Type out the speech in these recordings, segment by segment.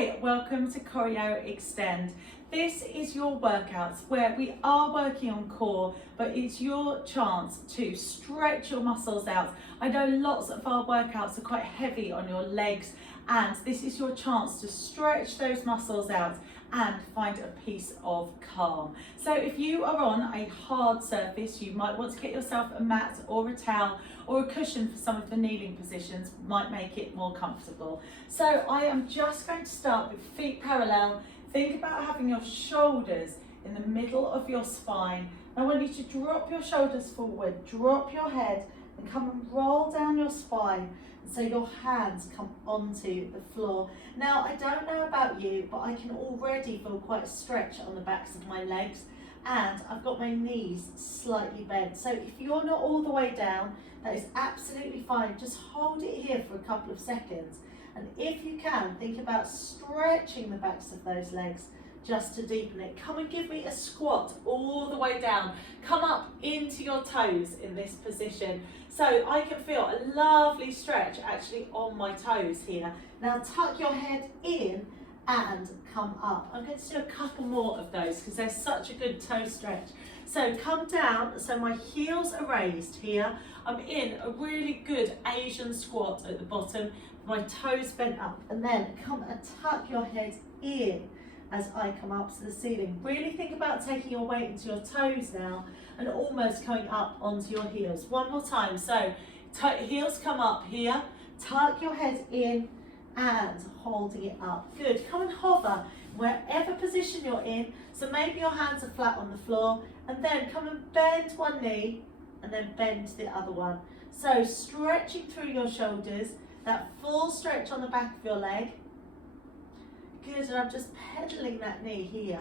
Hi, welcome to Choreo Extend. This is your workouts where we are working on core, but it's your chance to stretch your muscles out. I know lots of our workouts are quite heavy on your legs, and this is your chance to stretch those muscles out and find a piece of calm. So if you are on a hard surface, you might want to get yourself a mat or a towel or a cushion for some of the kneeling positions, might make it more comfortable. So I am just going to start with feet parallel. Think about having your shoulders in the middle of your spine. I want you to drop your shoulders forward, drop your head, and come and roll down your spine. So your hands come onto the floor. Now, I don't know about you, but I can already feel quite a stretch on the backs of my legs, and I've got my knees slightly bent. So if you're not all the way down, that is absolutely fine. Just hold it here for a couple of seconds. And if you can, think about stretching the backs of those legs just to deepen it. Come and give me a squat all the way down. Come up into your toes in this position. So I can feel a lovely stretch actually on my toes here. Now tuck your head in and come up. I'm going to do a couple more of those because they're such a good toe stretch. So come down, so my heels are raised here. I'm in a really good Asian squat at the bottom, my toes bent up, and then come and tuck your head in as I come up to the ceiling. Really think about taking your weight into your toes now and almost coming up onto your heels. One more time, so heels come up here, tuck your head in and holding it up. Good, come and hover wherever position you're in. So maybe your hands are flat on the floor, and then come and bend one knee and then bend the other one. So stretching through your shoulders, that full stretch on the back of your leg. Good, and I'm just pedaling that knee here.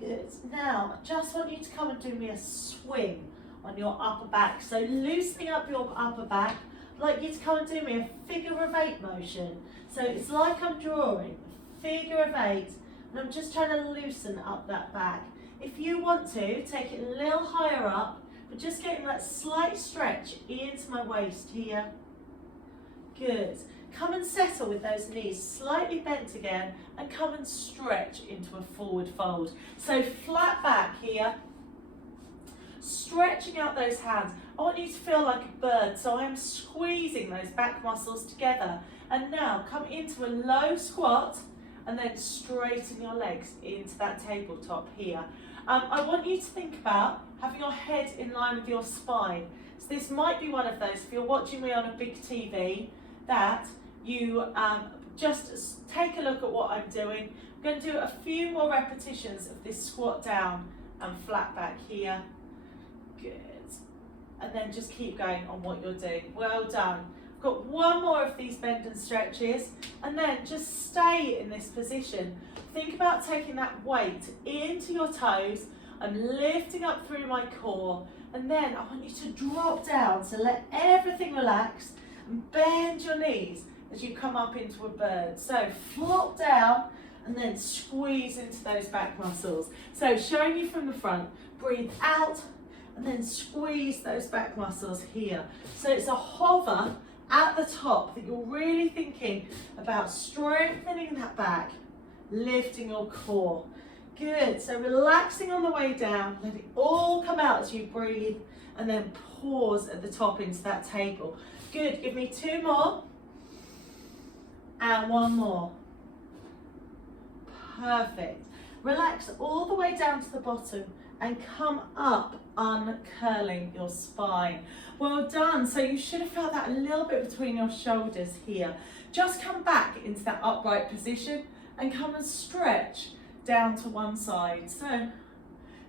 Good, now I just want you to come and do me a swing on your upper back. So loosening up your upper back, I'd like you to come and do me a figure of 8 motion. So it's like I'm drawing a figure of 8, and I'm just trying to loosen up that back. If you want to, take it a little higher up, but just getting that slight stretch into my waist here. Good. Come and settle with those knees slightly bent again, and come and stretch into a forward fold. So flat back here, stretching out those hands. I want you to feel like a bird, so I am squeezing those back muscles together. And now come into a low squat, and then straighten your legs into that tabletop here. I want you to think about having your head in line with your spine. So this might be one of those, if you're watching me on a big TV, that you just take a look at what I'm doing. I'm going to do a few more repetitions of this squat down and flat back here. Good. And then just keep going on what you're doing. Well done. I've got one more of these bend and stretches, and then just stay in this position. Think about taking that weight into your toes. I'm lifting up through my core, and then I want you to drop down, so let everything relax and bend your knees as you come up into a bird. So flop down and then squeeze into those back muscles. So showing you from the front, breathe out and then squeeze those back muscles here. So it's a hover at the top that you're really thinking about strengthening that back, lifting your core. Good, so relaxing on the way down, let it all come out as you breathe, and then pause at the top into that table. Good, give me 2 more, and 1 more. Perfect. Relax all the way down to the bottom and come up, uncurling your spine. Well done. So you should have felt that a little bit between your shoulders here. Just come back into that upright position and come and stretch down to one side. So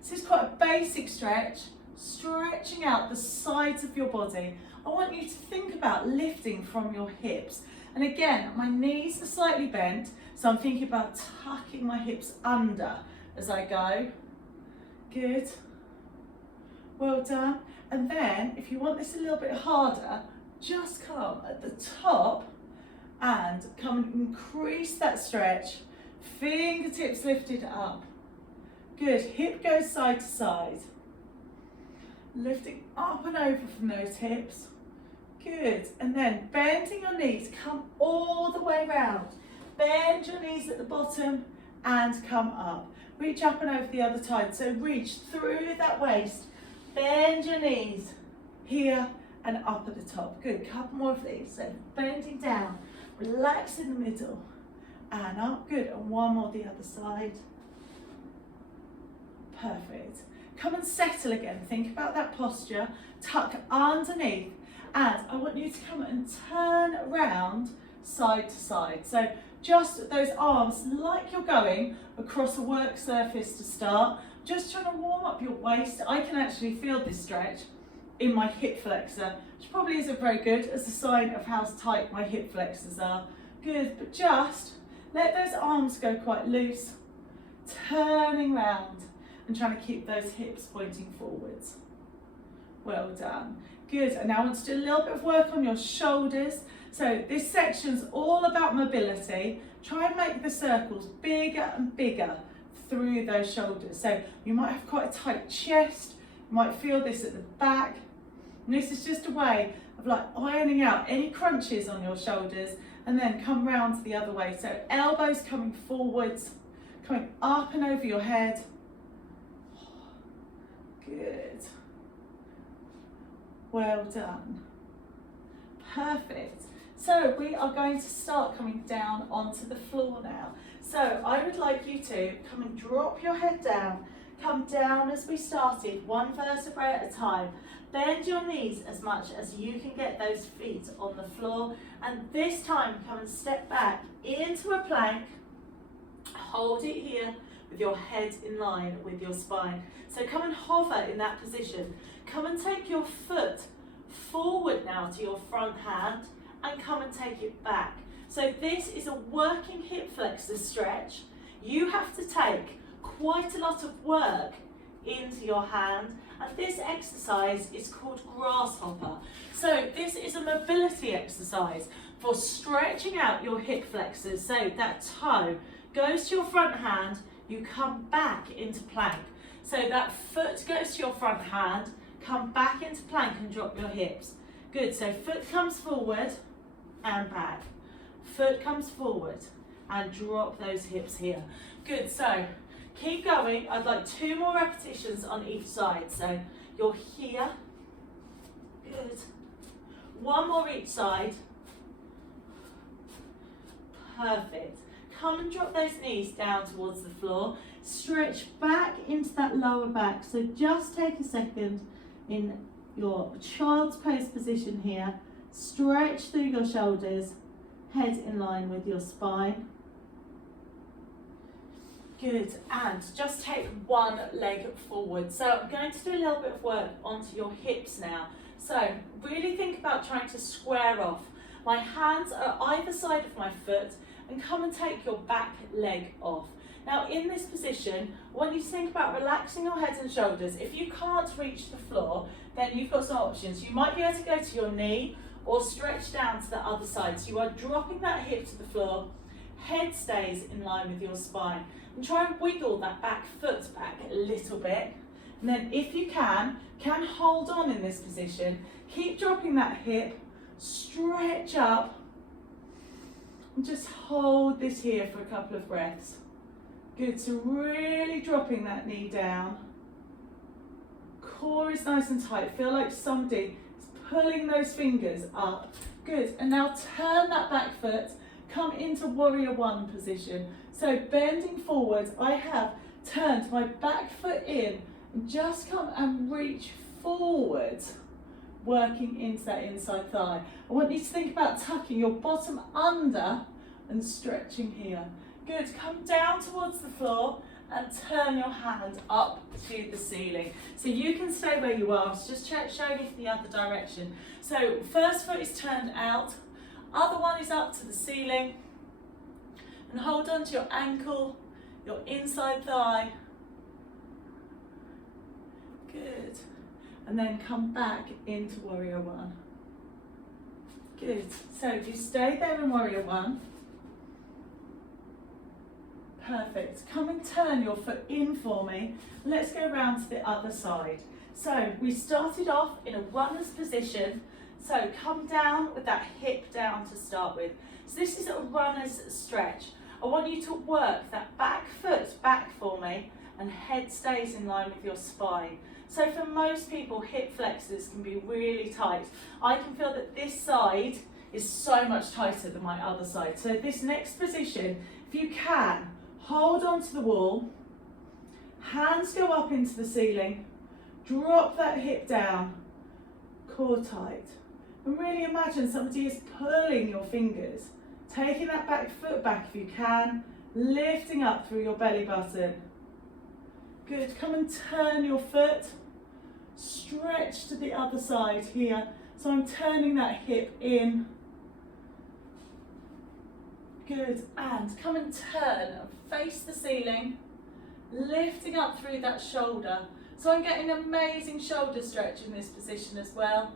this is quite a basic stretch, stretching out the sides of your body. I want you to think about lifting from your hips. And again, my knees are slightly bent, so I'm thinking about tucking my hips under as I go. Good. Well done. And then, if you want this a little bit harder, just come at the top and come and increase that stretch. Fingertips lifted up. Good. Hip goes side to side. Lifting up and over from those hips. Good. And then bending your knees, come all the way round. bend your knees at the bottom and come up. Reach up and over the other side. So reach through that waist, bend your knees here and up at the top. Good, couple more of these. So bending down, relax in the middle and up. Good, and one more the other side. Perfect. Come and settle again. Think about that posture. Tuck underneath. And I want you to come and turn around side to side. So just those arms like you're going across a work surface to start. Just trying to warm up your waist. I can actually feel this stretch in my hip flexor, which probably isn't very good as a sign of how tight my hip flexors are. Good, but just let those arms go quite loose. Turning round and trying to keep those hips pointing forwards. Well done. Good, and now I want to do a little bit of work on your shoulders. So this section's all about mobility. Try and make the circles bigger and bigger through those shoulders. So you might have quite a tight chest, you might feel this at the back. And this is just a way of like ironing out any crunches on your shoulders and then come round to the other way. So elbows coming forwards, coming up and over your head. Good. Well done. Perfect. So we are going to start coming down onto the floor now. So I would like you to come and drop your head down. Come down as we started, one vertebrae at a time. Bend your knees as much as you can get those feet on the floor. And this time, come and step back into a plank. Hold it here with your head in line with your spine. So come and hover in that position. Come and take your foot forward now to your front hand and come and take it back. So this is a working hip flexor stretch. You have to take quite a lot of work into your hand, and this exercise is called grasshopper. So this is a mobility exercise for stretching out your hip flexors. So that toe goes to your front hand, you come back into plank. So that foot goes to your front hand, come back into plank and drop your hips. Good, so foot comes forward and back. Foot comes forward and drop those hips here. Good, so keep going. I'd like 2 more repetitions on each side. So you're here. Good. 1 more each side. Perfect. Come and drop those knees down towards the floor. Stretch back into that lower back. So just take a second in your child's pose position here. Stretch through your shoulders. Head in line with your spine. Good, and just take one leg forward. So I'm going to do a little bit of work onto your hips now. So really think about trying to square off. My hands are either side of my foot and come and take your back leg off. Now in this position, I want you to think about relaxing your head and shoulders. If you can't reach the floor, then you've got some options. You might be able to go to your knee or stretch down to the other side. So you are dropping that hip to the floor, head stays in line with your spine. And try and wiggle that back foot back a little bit. And then if you can hold on in this position. Keep dropping that hip, stretch up, and just hold this here for a couple of breaths. Good, so really dropping that knee down. Core is nice and tight. Feel like somebody is pulling those fingers up. Good, and now turn that back foot, come into warrior 1 position. So bending forward, I have turned my back foot in and just come and reach forward, working into that inside thigh. I want you to think about tucking your bottom under and stretching here. Good, come down towards the floor and turn your hand up to the ceiling. So you can stay where you are, so just show me the other direction. So first foot is turned out, other one is up to the ceiling. And hold on to your ankle, your inside thigh. Good. And then come back into warrior 1. Good. So if you stay there in warrior 1. Perfect. Come and turn your foot in for me. Let's go round to the other side. So we started off in a runner's position. So come down with that hip down to start with. So this is a runner's stretch. I want you to work that back foot back for me and head stays in line with your spine. So for most people, hip flexors can be really tight. I can feel that this side is so much tighter than my other side. So this next position, if you can, hold onto the wall, hands go up into the ceiling, drop that hip down, core tight. And really imagine somebody is pulling your fingers, taking that back foot back if you can, lifting up through your belly button. Good, come and turn your foot, stretch to the other side here. So I'm turning that hip in. Good, and come and turn and face the ceiling, lifting up through that shoulder. So I'm getting an amazing shoulder stretch in this position as well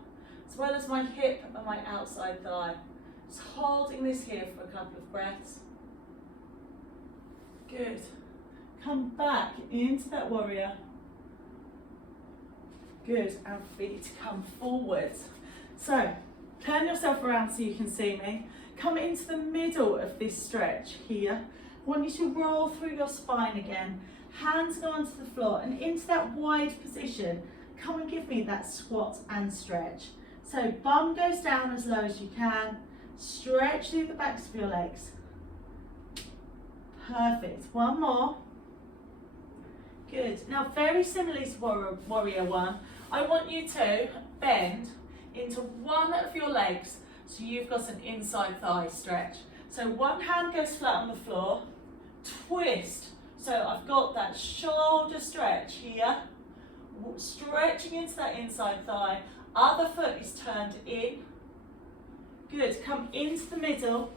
as my hip and my outside thigh. Just holding this here for a couple of breaths. Good. Come back into that warrior. Good, and feet come forwards. So, turn yourself around so you can see me. Come into the middle of this stretch here. I want you to roll through your spine again. Hands go onto the floor and into that wide position. Come and give me that squat and stretch. So bum goes down as low as you can. Stretch through the backs of your legs. Perfect. One more. Good. Now, very similarly to warrior one, I want you to bend into one of your legs so you've got an inside thigh stretch. So one hand goes flat on the floor, twist. So I've got that shoulder stretch here, stretching into that inside thigh. Other foot is turned in. Good, come into the middle,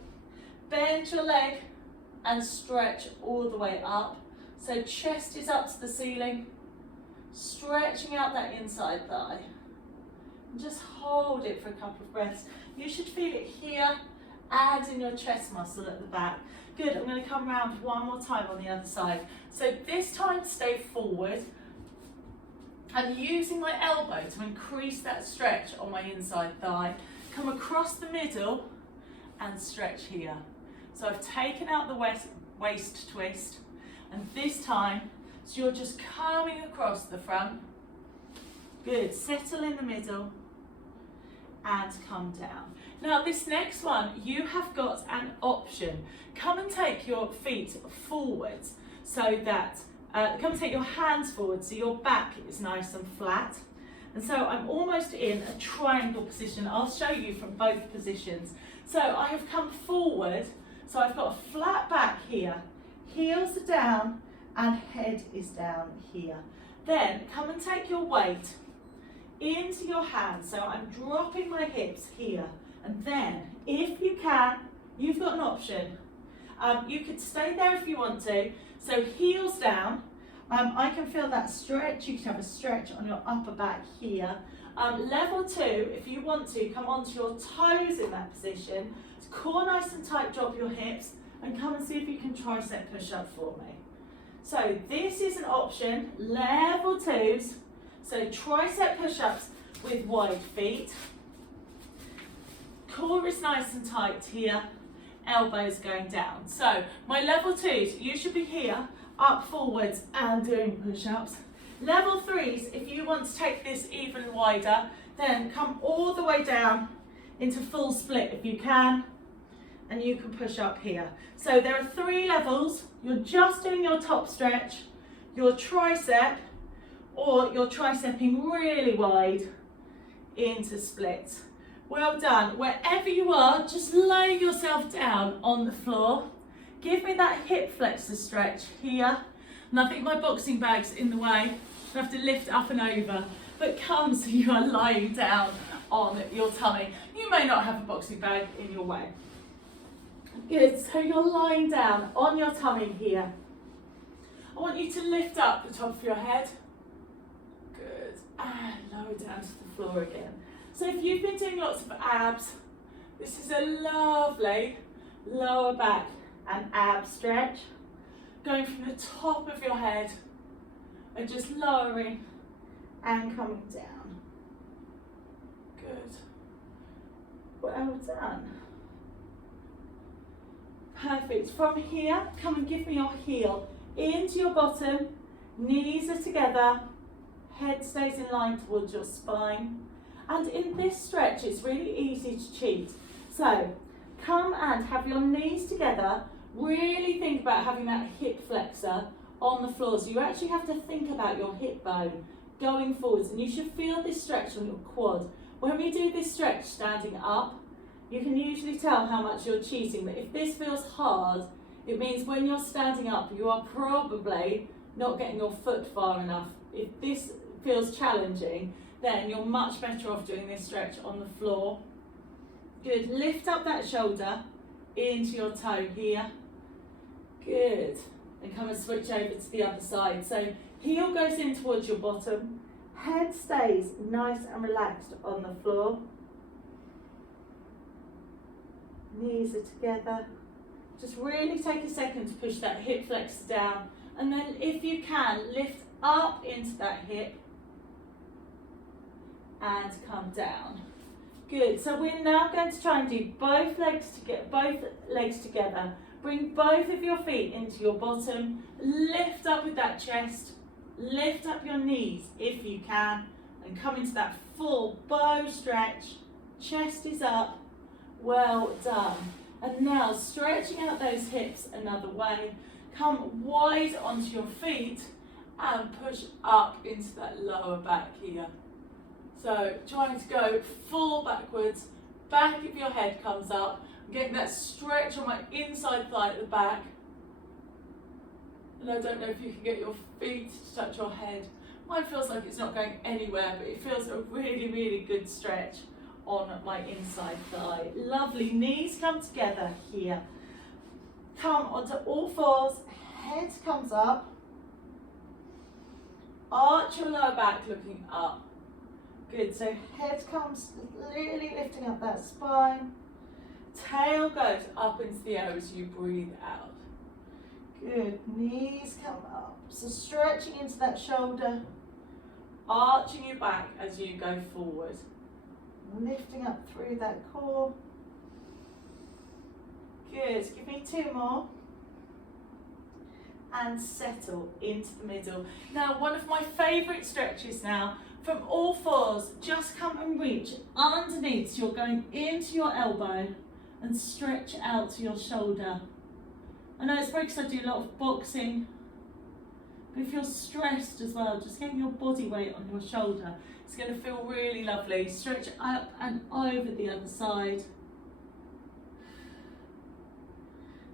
bend your leg and stretch all the way up. So chest is up to the ceiling, stretching out that inside thigh. And just hold it for a couple of breaths. You should feel it here and in your chest muscle at the back. Good, I'm going to come around one more time on the other side. So this time stay forward. I'm using my elbow to increase that stretch on my inside thigh. Come across the middle and stretch here. So I've taken out the waist twist, and this time, so you're just coming across the front. Good, settle in the middle and come down. Now this next one, you have got an option. Come and take your feet forwards so that come and take your hands forward so your back is nice and flat. And so I'm almost in a triangle position. I'll show you from both positions. So I have come forward, so I've got a flat back here, heels are down and head is down here. Then come and take your weight into your hands. So I'm dropping my hips here, and then if you can, you've got an option. You could stay there if you want to. So heels down. I can feel that stretch. You can have a stretch on your upper back here. Level 2, if you want to, come onto your toes in that position. So core nice and tight, drop your hips, and come and see if you can tricep push up for me. So this is an option, level 2s. So tricep push-ups with wide feet. Core is nice and tight here, elbows going down. So my level 2s, you should be here, up forwards and doing push-ups. Level 3s, if you want to take this even wider, then come all the way down into full split if you can, and you can push up here. So there are 3 levels. You're just doing your top stretch, your tricep, or you're tricepping really wide into splits. Well done. Wherever you are, just lay yourself down on the floor. Give me that hip flexor stretch here. And I think my boxing bag's in the way. I have to lift up and over. But come so you are lying down on your tummy. You may not have a boxing bag in your way. Good, so you're lying down on your tummy here. I want you to lift up the top of your head. Good, and lower down to the floor again. So if you've been doing lots of abs, this is a lovely lower back and ab stretch. Going from the top of your head and just lowering and coming down. Good. Well done. Perfect. From here, come and give me your heel into your bottom, knees are together, head stays in line towards your spine. And in this stretch, it's really easy to cheat. So come and have your knees together. Really think about having that hip flexor on the floor. So you actually have to think about your hip bone going forwards, and you should feel this stretch on your quad. When we do this stretch standing up, you can usually tell how much you're cheating, but if this feels hard, it means when you're standing up, you are probably not getting your foot far enough. If this feels challenging, then you're much better off doing this stretch on the floor. Good, lift up that shoulder into your toe here. Good, and come and switch over to the other side. So heel goes in towards your bottom, head stays nice and relaxed on the floor. Knees are together. Just really take a second to push that hip flexor down, and then if you can, lift up into that hip and come down. Good, so we're now going to try and do both legs together. Bring both of your feet into your bottom, lift up with that chest, lift up your knees if you can, and come into that full bow stretch. Chest is up. Well done. And now stretching out those hips another way. Come wide onto your feet and push up into that lower back here. So trying to go full backwards, back of your head comes up, getting that stretch on my inside thigh at the back. And I don't know if you can get your feet to touch your head. Mine feels like it's not going anywhere, but it feels a really, really good stretch on my inside thigh. Lovely, knees come together here. Come onto all fours, head comes up. Arch your lower back looking up. Good, so head comes really lifting up that spine. Tail goes up into the air as you breathe out. Good, knees come up. So stretching into that shoulder, arching your back as you go forward. Lifting up through that core. Good, give me two more. And settle into the middle. Now, one of my favourite stretches now, from all fours, just come and reach underneath. So you're going into your elbow and stretch out to your shoulder. I know it's because I do a lot of boxing, but if you're stressed as well, just getting your body weight on your shoulder, it's going to feel really lovely. Stretch up and over the other side.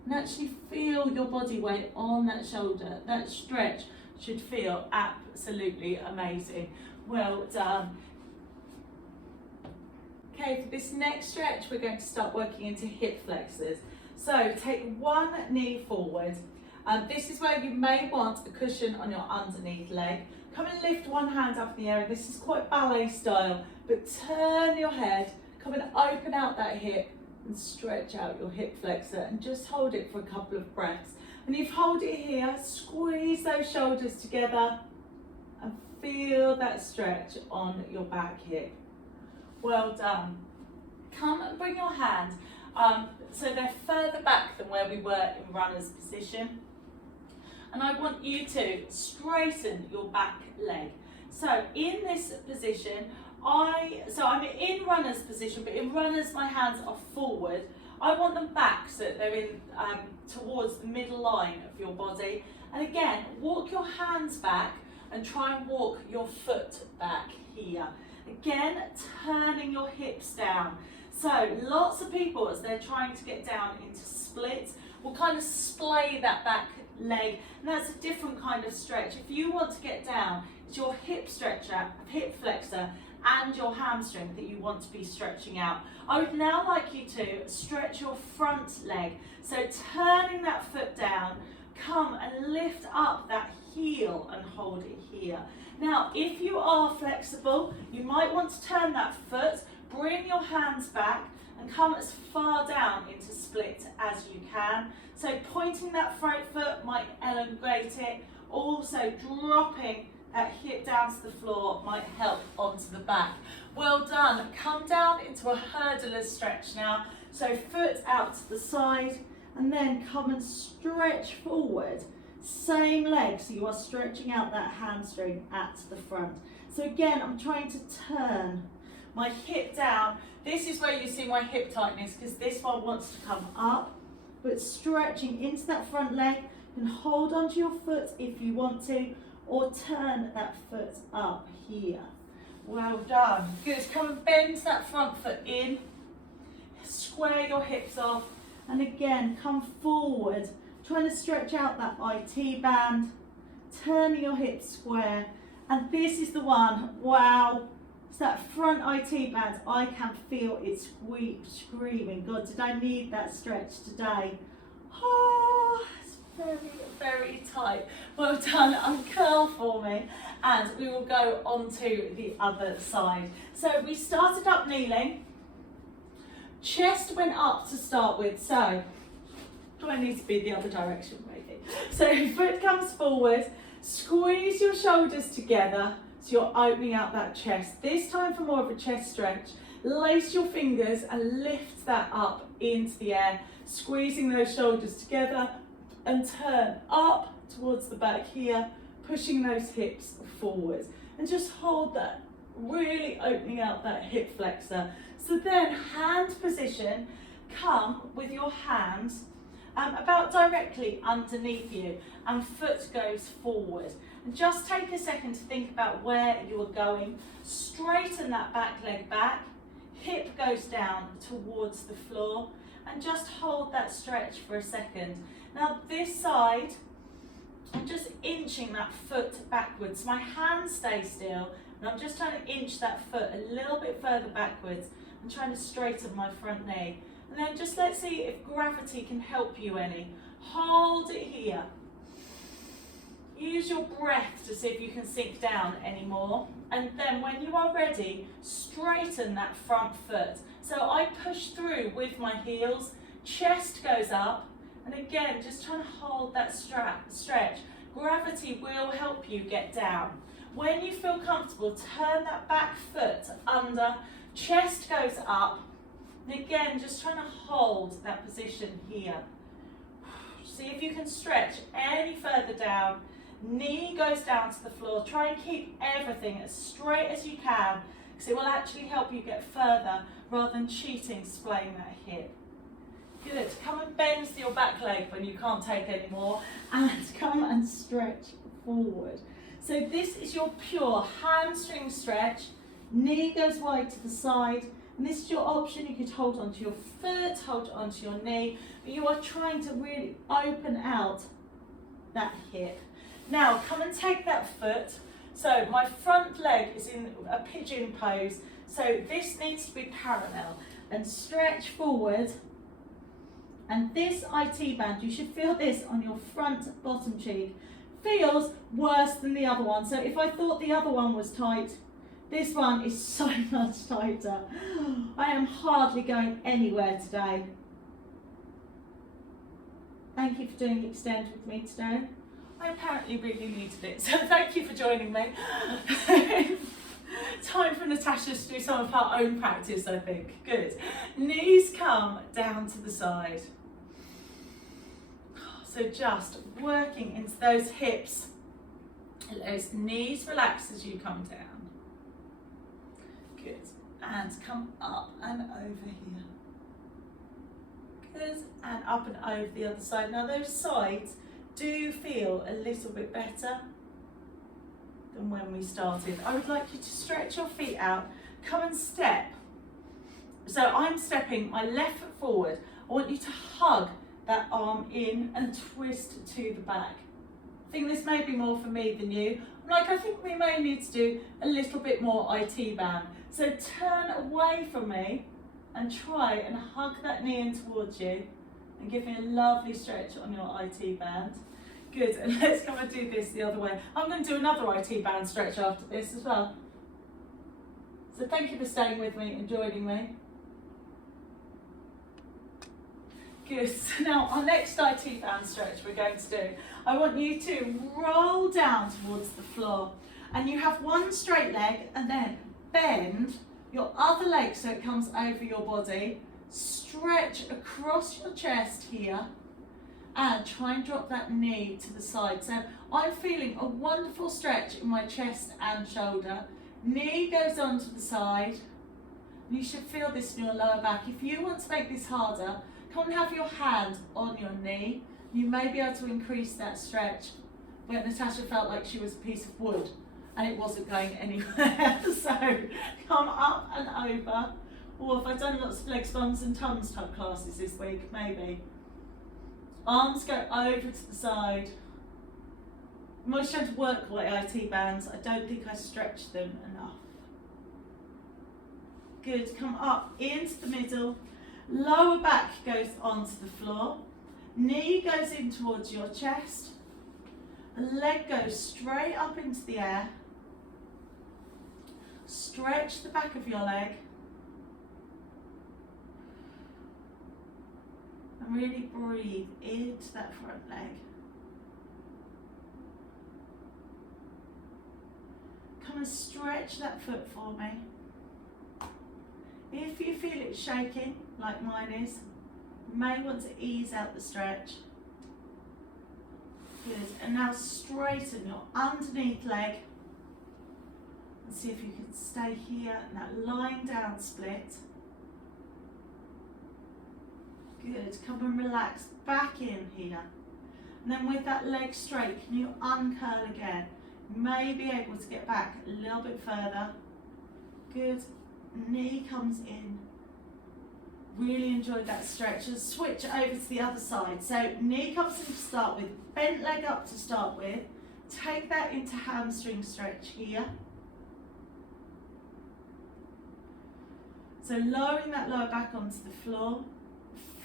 And actually feel your body weight on that shoulder. That stretch should feel absolutely amazing. Well done. Okay, for this next stretch, we're going to start working into hip flexors. So take one knee forward. This is where you may want a cushion on your underneath leg. Come and lift one hand up in the air. This is quite ballet style, but turn your head, come and open out that hip and stretch out your hip flexor and just hold it for a couple of breaths. And if you hold it here, squeeze those shoulders together and feel that stretch on your back hip. Well done. Come and bring your hand so they're further back than where we were in runner's position. And I want you to straighten your back leg. So in this position, I'm in runner's position, but in runner's my hands are forward. I want them back so that they're in towards the middle line of your body. And again, walk your hands back and try and walk your foot back here. Again, turning your hips down. So lots of people, as they're trying to get down into splits, will kind of splay that back leg, and that's a different kind of stretch. If you want to get down, it's your hip flexor and your hamstring that you want to be stretching out. I would now like you to stretch your front leg. So turning that foot down, come and lift up that heel and hold it here. Now, if you are flexible, you might want to turn that foot, bring your hands back and come as far down into split as you can. So pointing that front foot might elongate it, also dropping that hip down to the floor might help onto the back. Well done. Come down into a hurdler's stretch now. So foot out to the side and then come and stretch forward. Same leg, so you are stretching out that hamstring at the front. So again, I'm trying to turn my hip down. This is where you see my hip tightness because this one wants to come up, but stretching into that front leg. You can hold onto your foot if you want to, or turn that foot up here. Well done. Good. Come and bend that front foot in. Square your hips off. And again, come forward. Trying to stretch out that IT band. Turning your hips square. And this is the one. Wow. It's that front IT band. I can feel it screaming. God, did I need that stretch today? Oh, it's very, very tight. Well done. Uncurl for me. And we will go on to the other side. So we started up kneeling. Chest went up to start with. So do I need to be the other direction maybe? So foot comes forward. Squeeze your shoulders together. So you're opening out that chest. This time for more of a chest stretch. Lace your fingers and lift that up into the air. Squeezing those shoulders together and turn up towards the back here. Pushing those hips forward. And just hold that. Really opening out that hip flexor. So then hand position. Come with your hands about directly underneath you. And foot goes forward. And just take a second to think about where you are going. Straighten that back leg back. Hip goes down towards the floor. And just hold that stretch for a second. Now this side, I'm just inching that foot backwards. My hands stay still. And I'm just trying to inch that foot a little bit further backwards. I'm trying to straighten my front knee. And then just let's see if gravity can help you any. Hold it here. Use your breath to see if you can sink down any more. And then when you are ready, straighten that front foot. So I push through with my heels, chest goes up, and again, just trying to hold that stretch. Gravity will help you get down. When you feel comfortable, turn that back foot under, chest goes up, and again, just trying to hold that position here. See if you can stretch any further down. Knee goes down to the floor. Try and keep everything as straight as you can because it will actually help you get further rather than cheating, splaying that hip. Good. Come and bend your back leg when you can't take any more and come and stretch forward. So this is your pure hamstring stretch. Knee goes wide to the side. And this is your option. You could hold onto your foot, hold onto your knee, but you are trying to really open out that hip. Now, come and take that foot. So my front leg is in a pigeon pose. So this needs to be parallel. And stretch forward. And this IT band, you should feel this on your front bottom cheek. Feels worse than the other one. So if I thought the other one was tight, this one is so much tighter. I am hardly going anywhere today. Thank you for doing Extend with me today. I apparently really needed it, so thank you for joining me. Time for Natasha to do some of her own practice, I think. Good. Knees come down to the side. So just working into those hips. Let those knees relax as you come down. Good. And come up and over here. Good. And up and over the other side. Now those sides do feel a little bit better than when we started. I would like you to stretch your feet out. Come and step. So I'm stepping my left foot forward. I want you to hug that arm in and twist to the back. I think this may be more for me than you. I think we may need to do a little bit more IT band. So turn away from me and try and hug that knee in towards you and give me a lovely stretch on your IT band. Good, and let's come and do this the other way. I'm going to do another IT band stretch after this as well. So thank you for staying with me and joining me. Good, so now our next IT band stretch we're going to do, I want you to roll down towards the floor And you have one straight leg, and then bend your other leg so it comes over your body. Stretch across your chest here, and try and drop that knee to the side. So I'm feeling a wonderful stretch in my chest and shoulder. Knee goes onto the side. You should feel this in your lower back. If you want to make this harder, come and have your hand on your knee. You may be able to increase that stretch. Where Natasha felt like she was a piece of wood and it wasn't going anywhere. So come up and over. Or if I've done lots of leg spans and tums type classes this week, maybe. Arms go over to the side. I'm always trying to work like IT bands. I don't think I stretch them enough. Good, come up into the middle. Lower back goes onto the floor. Knee goes in towards your chest. Leg goes straight up into the air. Stretch the back of your leg. And really breathe into that front leg. Come and stretch that foot for me. If you feel it shaking, like mine is, you may want to ease out the stretch. Good, and now straighten your underneath leg. And see if you can stay here in that lying down split. Good, come and relax back in here. And then with that leg straight, can you uncurl again? You may be able to get back a little bit further. Good, knee comes in. Really enjoyed that stretch. And switch over to the other side. So knee comes in to start with, bent leg up to start with. Take that into hamstring stretch here. So lowering that lower back onto the floor.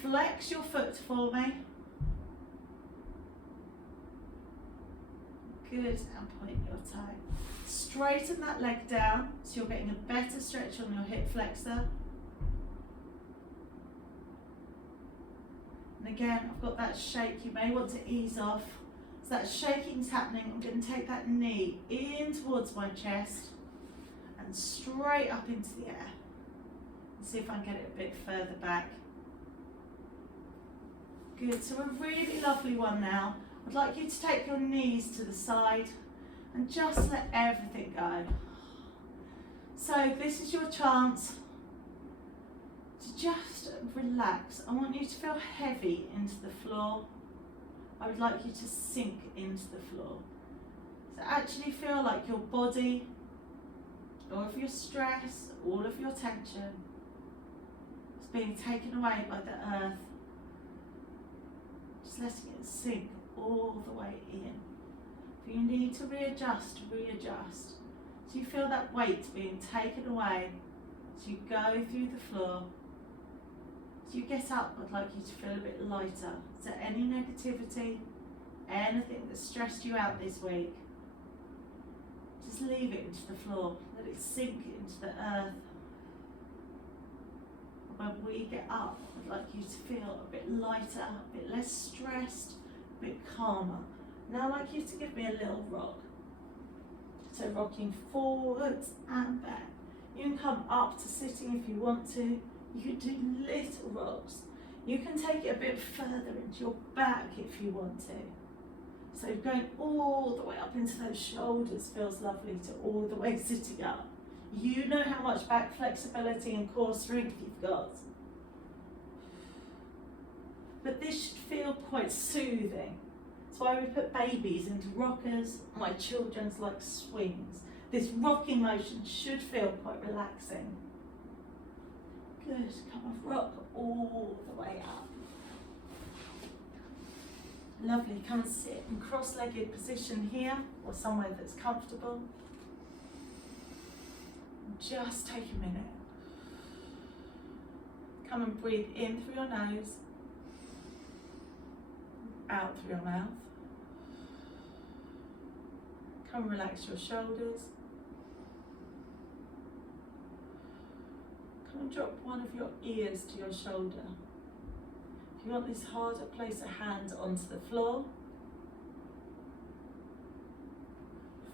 Flex your foot for me. Good, and point your toe. Straighten that leg down so you're getting a better stretch on your hip flexor. And again, I've got that shake, you may want to ease off. So that shaking's happening. I'm going to take that knee in towards my chest and straight up into the air. And see if I can get it a bit further back. Good, so a really lovely one now. I'd like you to take your knees to the side and just let everything go. So this is your chance to just relax. I want you to feel heavy into the floor. I would like you to sink into the floor. So actually feel like your body, all of your stress, all of your tension is being taken away by the earth. Just letting it sink all the way in. If you need to readjust, readjust. So you feel that weight being taken away as you go through the floor. As you get up, I'd like you to feel a bit lighter. So any negativity, anything that stressed you out this week, just leave it into the floor. Let it sink into the earth. When we get up, I'd like you to feel a bit lighter, a bit less stressed, a bit calmer. Now I'd like you to give me a little rock. So rocking forwards and back. You can come up to sitting if you want to. You can do little rocks. You can take it a bit further into your back if you want to. So going all the way up into those shoulders feels lovely to all the way sitting up. You know how much back flexibility and core strength you've got. But this should feel quite soothing. That's why we put babies into rockers. My children's like swings. This rocking motion should feel quite relaxing. Good, come on, rock all the way up. Lovely, come and sit in cross-legged position here or somewhere that's comfortable. Just take a minute. Come and breathe in through your nose, out through your mouth. Come and relax your shoulders. Come and drop one of your ears to your shoulder. If you want this harder, place a hand onto the floor.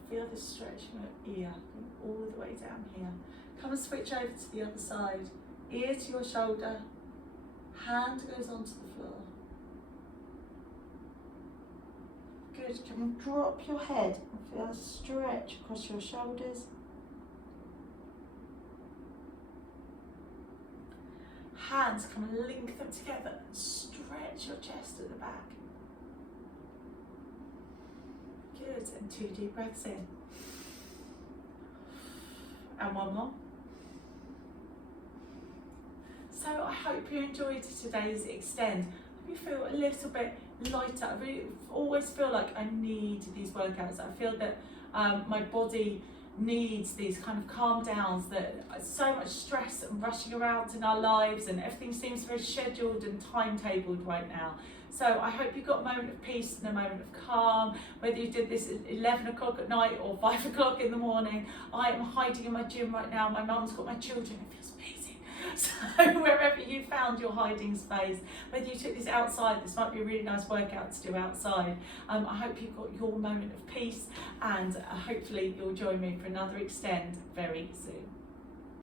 Feel this stretch from your ear, going all the way down here. Come and switch over to the other side. Ear to your shoulder, hand goes onto the floor. Good, come and drop your head and feel a stretch across your shoulders. Hands, come and link them together and stretch your chest at the back. Good, and 2 deep breaths in. And one more. So I hope you enjoyed today's Extend. I hope you feel a little bit lighter. I really always feel like I need these workouts. I feel that my body needs these kind of calm downs, that so much stress and rushing around in our lives and everything seems very scheduled and timetabled right now. So I hope you got a moment of peace and a moment of calm, whether you did this at 11 o'clock at night or 5 o'clock in the morning. I am hiding in my gym right now. My mum's got my children. It feels amazing. So wherever you found your hiding space, whether you took this outside, this might be a really nice workout to do outside. I hope you've got your moment of peace, and hopefully you'll join me for another Extend very soon.